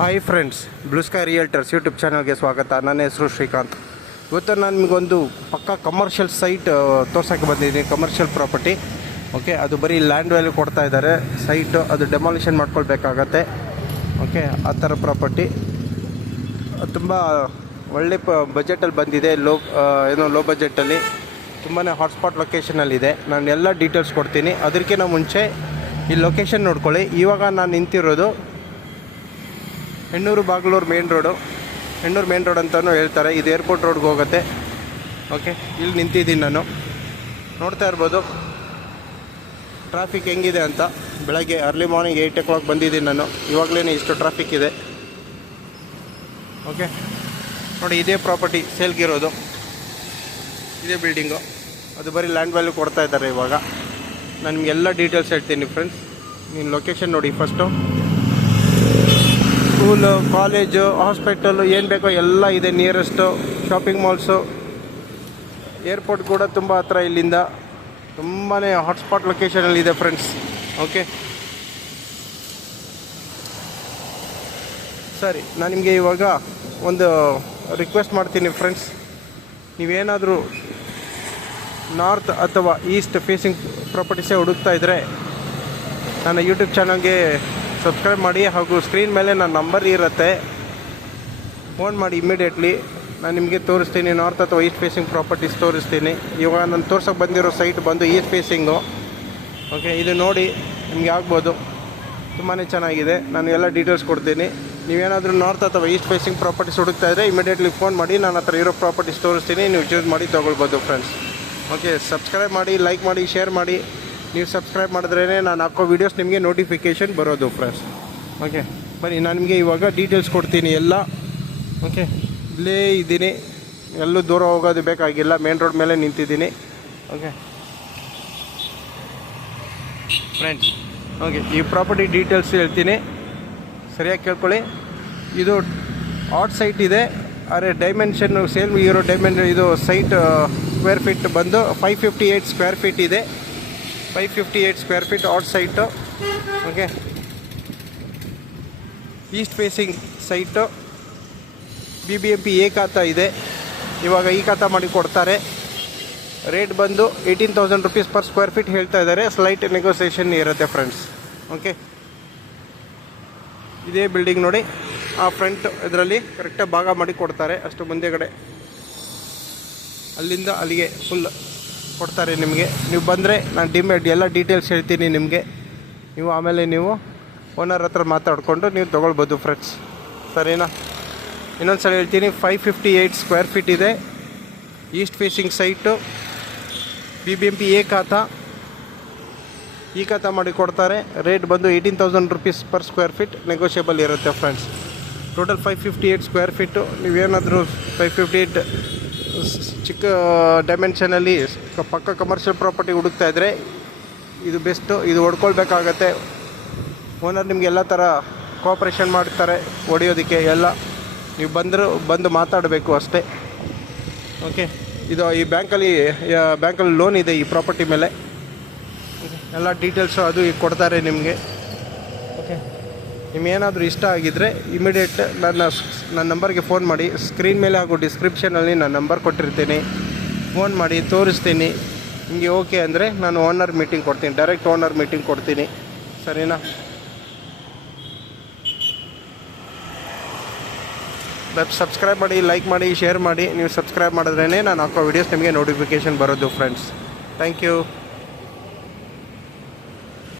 Hi friends, blue sky realtors YouTube ಚಾನಲ್ಗೆ ಸ್ವಾಗತ. ನನ್ನ ಹೆಸರು ಶ್ರೀಕಾಂತ್. ಇವತ್ತು ನಾನು ನಿಮಗೊಂದು ಪಕ್ಕಾ ಕಮರ್ಷಿಯಲ್ ಸೈಟ್ ತೋರ್ಸೋಕ್ಕೆ ಬಂದಿದ್ದೀನಿ. Commercial property. ಓಕೆ, ಅದು ಬರೀ ಲ್ಯಾಂಡ್ ವ್ಯಾಲ್ಯೂ ಕೊಡ್ತಾ ಇದ್ದಾರೆ. ಸೈಟು ಅದು ಡೆಮಾಲಿಷನ್ ಮಾಡ್ಕೊಳ್ಬೇಕಾಗತ್ತೆ. ಓಕೆ, ಆ ಥರ ಪ್ರಾಪರ್ಟಿ ತುಂಬ ಒಳ್ಳೆ ಬಜೆಟಲ್ಲಿ ಬಂದಿದೆ. ಲೋ ಬಜೆಟಲ್ಲಿ ತುಂಬಾ ಹಾಟ್ಸ್ಪಾಟ್ ಲೊಕೇಶನಲ್ಲಿದೆ. ನಾನು ಎಲ್ಲ ಡೀಟೇಲ್ಸ್ ಕೊಡ್ತೀನಿ. ಅದಕ್ಕಿಂತ ಮುಂಚೆ ಈ ಲೊಕೇಶನ್ ನೋಡ್ಕೊಳ್ಳಿ. ಇವಾಗ ನಾನು ನಿಂತಿರೋದು Hennur Bagalur main road. Hennur main road ಅಂತಲೂ ಹೇಳ್ತಾರೆ. ಇದು ಏರ್ಪೋರ್ಟ್ ರೋಡ್ಗೆ ಹೋಗುತ್ತೆ. ಓಕೆ, ಇಲ್ಲಿ ನಿಂತಿದ್ದೀನಿ ನಾನು. ನೋಡ್ತಾ ಇರ್ಬೋದು ಟ್ರಾಫಿಕ್ ಹೆಂಗಿದೆ ಅಂತ. ಬೆಳಗ್ಗೆ ಅರ್ಲಿ ಮಾರ್ನಿಂಗ್ 8 o'clock ಬಂದಿದ್ದೀನಿ ನಾನು. ಇವಾಗಲೇ ಇಷ್ಟು ಟ್ರಾಫಿಕ್ ಇದೆ. ಓಕೆ ನೋಡಿ, ಇದೇ ಪ್ರಾಪರ್ಟಿ ಸೇಲ್ಗಿರೋದು. ಇದೇ ಬಿಲ್ಡಿಂಗು. ಅದು ಬರೀ ಲ್ಯಾಂಡ್ ವ್ಯಾಲ್ಯೂ ಕೊಡ್ತಾ ಇದ್ದಾರೆ. ಇವಾಗ ನಾನು ನಿಮಗೆಲ್ಲ ಡೀಟೇಲ್ಸ್ ಹೇಳ್ತೀನಿ ಫ್ರೆಂಡ್ಸ್. ನೀನು ಲೊಕೇಶನ್ ನೋಡಿ. ಫಸ್ಟು ಸ್ಕೂಲು, ಕಾಲೇಜು, ಹಾಸ್ಪಿಟಲು ಏನು ಬೇಕೋ ಎಲ್ಲ ಇದೆ. ನಿಯರೆಸ್ಟು ಶಾಪಿಂಗ್ ಮಾಲ್ಸು, ಏರ್ಪೋರ್ಟ್ ಕೂಡ ತುಂಬ ಹತ್ರ ಇಲ್ಲಿಂದ. ತುಂಬಾ ಹಾಟ್ಸ್ಪಾಟ್ ಲೊಕೇಶನಲ್ಲಿದೆ ಫ್ರೆಂಡ್ಸ್. ಓಕೆ ಸರಿ, ನಾನು ನಿಮಗೆ ಇವಾಗ ಒಂದು ರಿಕ್ವೆಸ್ಟ್ ಮಾಡ್ತೀನಿ ಫ್ರೆಂಡ್ಸ್. ನೀವೇನಾದರೂ ನಾರ್ತ್ ಅಥವಾ ಈಸ್ಟ್ ಫೇಸಿಂಗ್ ಪ್ರಾಪರ್ಟೀಸೇ ಹುಡುಕ್ತಾ ಇದ್ದರೆ ನನ್ನ ಯೂಟ್ಯೂಬ್ ಚಾನಲ್ಗೆ ಸಬ್ಸ್ಕ್ರೈಬ್ ಮಾಡಿ. ಹಾಗೂ ಸ್ಕ್ರೀನ್ ಮೇಲೆ ನನ್ನ ನಂಬರ್ ಇರುತ್ತೆ, ಫೋನ್ ಮಾಡಿ ಇಮ್ಮಿಡಿಯೇಟ್ಲಿ. ನಾನು ನಿಮಗೆ ತೋರಿಸ್ತೀನಿ ನಾರ್ತ್ ಅಥವಾ ಈಸ್ಟ್ ಫೇಸಿಂಗ್ ಪ್ರಾಪರ್ಟೀಸ್ ತೋರಿಸ್ತೀನಿ. ಇವಾಗ ನಾನು ತೋರ್ಸೋಕ್ಕೆ ಬಂದಿರೋ ಸೈಟ್ ಬಂದು ಈಸ್ಟ್ ಫೇಸಿಂಗು. ಓಕೆ, ಇದು ನೋಡಿ ನಿಮಗೆ ಆಗ್ಬೋದು. ತುಂಬಾ ಚೆನ್ನಾಗಿದೆ. ನಾನು ಎಲ್ಲ ಡೀಟೇಲ್ಸ್ ಕೊಡ್ತೀನಿ. ನೀವೇನಾದರೂ ನಾರ್ತ್ ಅಥವಾ ಈಸ್ಟ್ ಫೇಸಿಂಗ್ ಪ್ರಾಪರ್ಟೀಸ್ ಹುಡುಕ್ತಾ ಇದ್ದರೆ ಇಮಿಡಿಯೇಟ್ಲಿ ಫೋನ್ ಮಾಡಿ. ನನ್ನ ಹತ್ರ ಇರೋ ಪ್ರಾಪರ್ಟೀಸ್ ತೋರಿಸ್ತೀನಿ. ನೀವು ಚೂಸ್ ಮಾಡಿ ತೊಗೊಳ್ಬೋದು ಫ್ರೆಂಡ್ಸ್. ಓಕೆ, ಸಬ್ಸ್ಕ್ರೈಬ್ ಮಾಡಿ, ಲೈಕ್ ಮಾಡಿ, ಶೇರ್ ಮಾಡಿ. ನೀವು ಸಬ್ಸ್ಕ್ರೈಬ್ ಮಾಡಿದ್ರೇ ನಾನು ಹಾಕೋ ವೀಡಿಯೋಸ್ ನಿಮಗೆ ನೋಟಿಫಿಕೇಷನ್ ಬರೋದು ಫ್ರೆಂಡ್ಸ್. ಓಕೆ ಬನ್ನಿ, ನಾನು ನಿಮಗೆ ಇವಾಗ ಡೀಟೇಲ್ಸ್ ಕೊಡ್ತೀನಿ ಎಲ್ಲ. ಓಕೆ, ಇಲ್ಲೇ ಇದ್ದೀನಿ, ಎಲ್ಲೂ ದೂರ ಹೋಗೋದು ಬೇಕಾಗಿಲ್ಲ. ಮೇನ್ ರೋಡ್ ಮೇಲೆ ನಿಂತಿದ್ದೀನಿ. ಓಕೆ ಫ್ರೆಂಡ್ಸ್, ಓಕೆ ಈ ಪ್ರಾಪರ್ಟಿ ಡೀಟೇಲ್ಸ್ ಹೇಳ್ತೀನಿ, ಸರಿಯಾಗಿ ಕೇಳ್ಕೊಳ್ಳಿ. ಇದು ಆಟ್ ಸೈಟ್ ಇದೆ. ಆದರೆ ಡೈಮೆನ್ಷನ್ ಸೇಮ್ ಇರೋ ಇದು ಸೈಟ್ ಸ್ಕ್ವೇರ್ ಫೀಟ್ ಬಂದು 558 ಸ್ಕ್ವೇರ್ ಫೀಟ್ ಇದೆ. 558 square feet at site. Okay, east facing site. BBMP A khata ಇದೆ. ಇವಾಗ ಈ ಖಾತಾ ಮಾಡಿ ಕೊಡ್ತಾರೆ. ರೇಟ್ ಬಂದು 18,000 rupees ಪರ್ ಸ್ಕ್ವೇರ್ ಫೀಟ್ ಹೇಳ್ತಾ ಇದ್ದಾರೆ. ಸ್ಲೈಟ್ ನೆಗೋಸಿಯೇಷನ್ ಇರುತ್ತೆ ಫ್ರೆಂಡ್ಸ್. ಓಕೆ, ಇದೇ ಬಿಲ್ಡಿಂಗ್ ನೋಡಿ. ಆ ಫ್ರಂಟ್ ಇದರಲ್ಲಿ ಕರೆಕ್ಟಾಗಿ ಭಾಗ ಮಾಡಿ ಕೊಡ್ತಾರೆ. ಅಷ್ಟು ಮುಂದೆಗಡೆ ಅಲ್ಲಿಂದ ಅಲ್ಲಿಗೆ ಫುಲ್ ಕೊಡ್ತಾರೆ ನಿಮಗೆ. ನೀವು ಬಂದರೆ ನಾನು ಎಲ್ಲ ಡೀಟೇಲ್ಸ್ ಹೇಳ್ತೀನಿ ನಿಮಗೆ. ನೀವು ಆಮೇಲೆ ನೀವು ಓನರ್ ಹತ್ರ ಮಾತಾಡಿಕೊಂಡು ನೀವು ತೊಗೊಳ್ಬೋದು ಫ್ರೆಂಡ್ಸ್. ಸರಿನಾ? ಇನ್ನೊಂದು ಸಲ ಹೇಳ್ತೀನಿ, 558 ಸ್ಕ್ವೇರ್ ಫೀಟ್ ಇದೆ. East facing site. BBMP A ಖಾತಾ. ಈ ಖಾತಾ ಮಾಡಿ ಕೊಡ್ತಾರೆ. ರೇಟ್ ಬಂದು 18,000 rupees per square feet negotiable ಇರುತ್ತೆ ಫ್ರೆಂಡ್ಸ್. Total 558 square feet. ನೀವೇನಾದರೂ 558 ಚಿಕ್ಕ ಡೈಮೆನ್ಷನಲ್ಲಿ ಪಕ್ಕ ಕಮರ್ಷಿಯಲ್ ಪ್ರಾಪರ್ಟಿ ಹುಡುಕ್ತಾ ಇದ್ದರೆ ಇದು ಬೆಸ್ಟು. ಇದು ಹೊಡ್ಕೊಳ್ಬೇಕಾಗತ್ತೆ. ಓನರ್ ನಿಮಗೆ ಎಲ್ಲ ಥರ ಕೋಆಪ್ರೇಷನ್ ಮಾಡ್ತಾರೆ ಹೊಡೆಯೋದಕ್ಕೆ ಎಲ್ಲ. ನೀವು ಬಂದು ಮಾತಾಡಬೇಕು ಅಷ್ಟೇ. ಓಕೆ, ಇದು ಈ ಬ್ಯಾಂಕಲ್ಲಿ ಲೋನ್ ಇದೆ ಈ ಪ್ರಾಪರ್ಟಿ ಮೇಲೆ. ಎಲ್ಲ ಡೀಟೇಲ್ಸು ಅದು ಈಗ ಕೊಡ್ತಾರೆ ನಿಮಗೆ. ಓಕೆ, ನಿಮಗೇನಾದರೂ ಇಷ್ಟ ಆಗಿದ್ದರೆ ಇಮಿಡಿಯೇಟ್ ನನ್ನ ನಂಬರ್ಗೆ ಫೋನ್ ಮಾಡಿ. ಸ್ಕ್ರೀನ್ ಮೇಲೆ ಹಾಗೂ ಡಿಸ್ಕ್ರಿಪ್ಷನಲ್ಲಿ ನಾನು ನಂಬರ್ ಕೊಟ್ಟಿರ್ತೀನಿ. ಫೋನ್ ಮಾಡಿ ತೋರಿಸ್ತೀನಿ. ನಿಮಗೆ ಓಕೆ ಅಂದರೆ ನಾನು ಓನರ್ ಮೀಟಿಂಗ್ ಕೊಡ್ತೀನಿ. ಡೈರೆಕ್ಟ್ ಓನರ್ ಮೀಟಿಂಗ್ ಕೊಡ್ತೀನಿ. ಸರಿನಾ? ಸಬ್ಸ್ಕ್ರೈಬ್ ಮಾಡಿ, ಲೈಕ್ ಮಾಡಿ, ಶೇರ್ ಮಾಡಿ. ನೀವು ಸಬ್ಸ್ಕ್ರೈಬ್ ಮಾಡಿದ್ರೇ ನಾನು ಹಾಕೋ ವೀಡಿಯೋಸ್ ನಿಮಗೆ ನೋಟಿಫಿಕೇಷನ್ ಬರೋದು ಫ್ರೆಂಡ್ಸ್. Thank you.